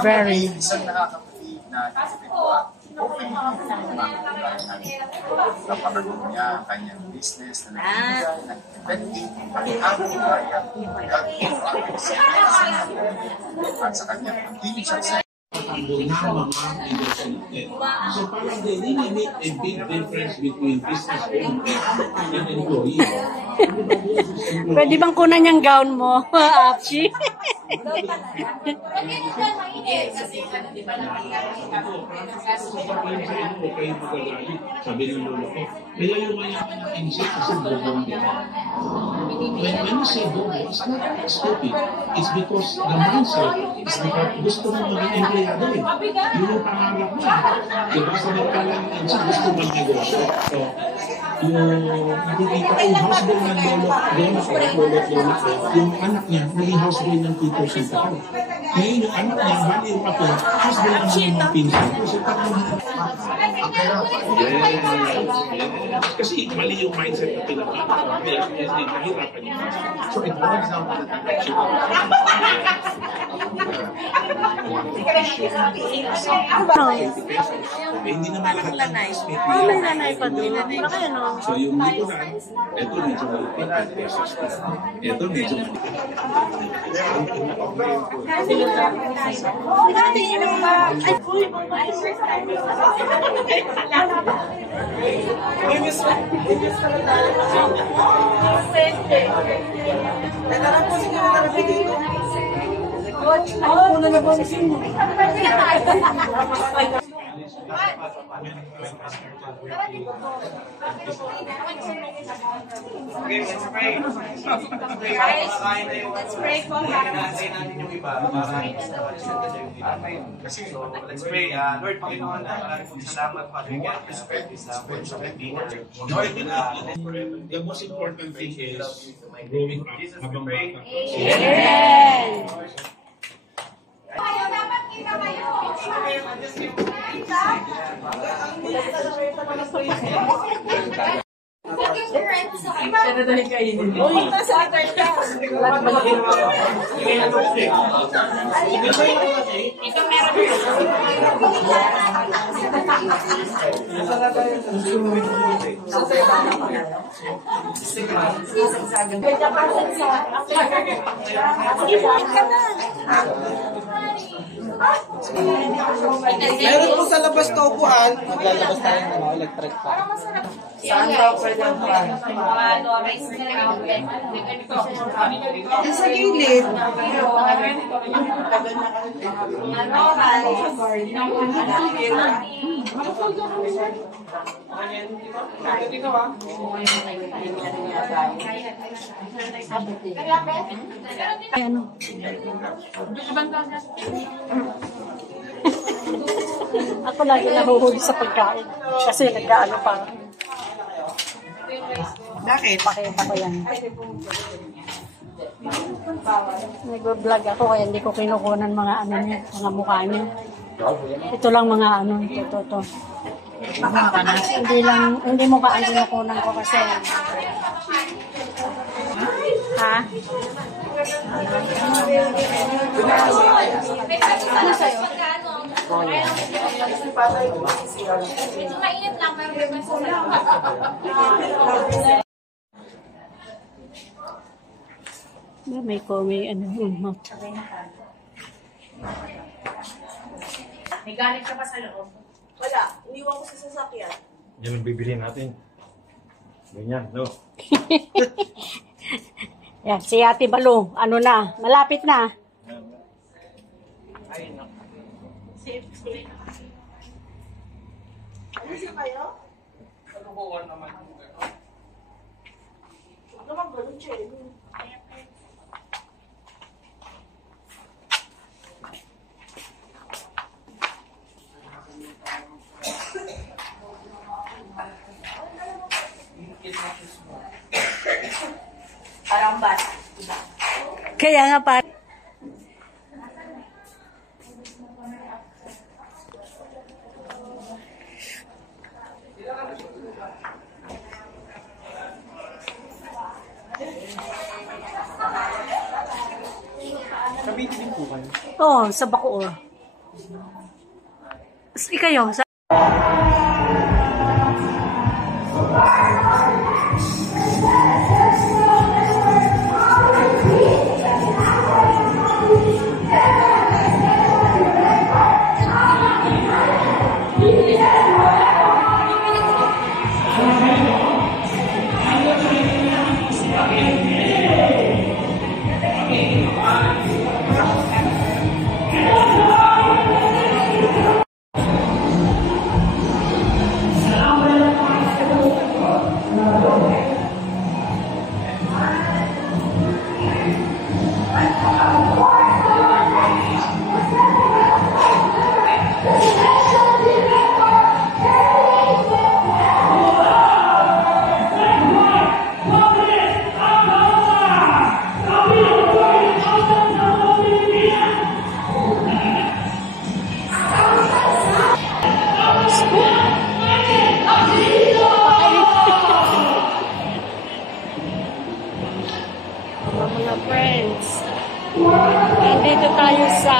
Very. Isang nakakapatid na individual, open napakagod niya, kanyang business na nagbibigay, nag-depending, ang aming bayan, at sa kanyang continued success. So parang they really make a big difference between business owner and employee. Pwede bang kunan yung gown mo, Apchi? Sabi ng lolo ko, kaya yung mayaman ng insect kasi bubong din. When you say bubong, it's not stupid. It's because the mindset is because gusto mo maging empleyado eh. Yun yung pangarap mo. Diba sa nagkala ng insect, gusto mo mag-negosyo. So, yung nakikita ko, yung houseboy ng lolo ko, yung anak niya, naging houseboy ng Tito Sita ko. Ngayon yung anak niya, bali yung ako, houseboy ng mga pinsan ko. So, kasi mali yung mindset na pinapakita. Nahirapan yung mindset. So, it boils down to the direction. Hindi naman lahat ng may nanay pa doon. Malaki, no? So yung likuran, ito medyo malaki. Ito medyo malaki. Okay, let's pray. Guys, let's pray po. Hinahantay natin yung iba. So, let's pray. Lord, Panginoon, maraming pong salamat, Father God, for this words of Redeemer. Lord, The most important thing is growing up habang bata. Amen! Meron po sa labas na upuan. Maglalabas tayo ng electric fan. Saan daw pwede ang fan? Sa gilid. Ano? Ako lagi nahuhuli sa pagkain. Kasi nag-aano pa. Bakit? Pakita ko yan. Nag-vlog ako kaya hindi ko kinukunan mga ano niya, mga mukha niya. Ito lang mga ano, ito. Hindi mukha ang kinukunan ko kasi. Ha? Ano sa'yo? Mainit lang, pero may ano. May galit ka pa sa loob. Wala. Iniwan ko sa sasakyan. Yan ang bibili natin. Ganyan, no? Yan, si Ate Balu. Ano na? Malapit na. Ano siya kayo? Ano naman? Ano naman ganun siya? Parang bata. Kaya nga pa. Cavite din po kayo. Oo, sa Bacoor. Ikayo, sa... Mga friends, nandito tayo sa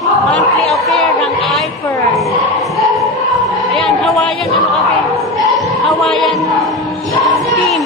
monthly affair ng iFern. Ayan, Hawaiian, ano kami? Hawaiian team.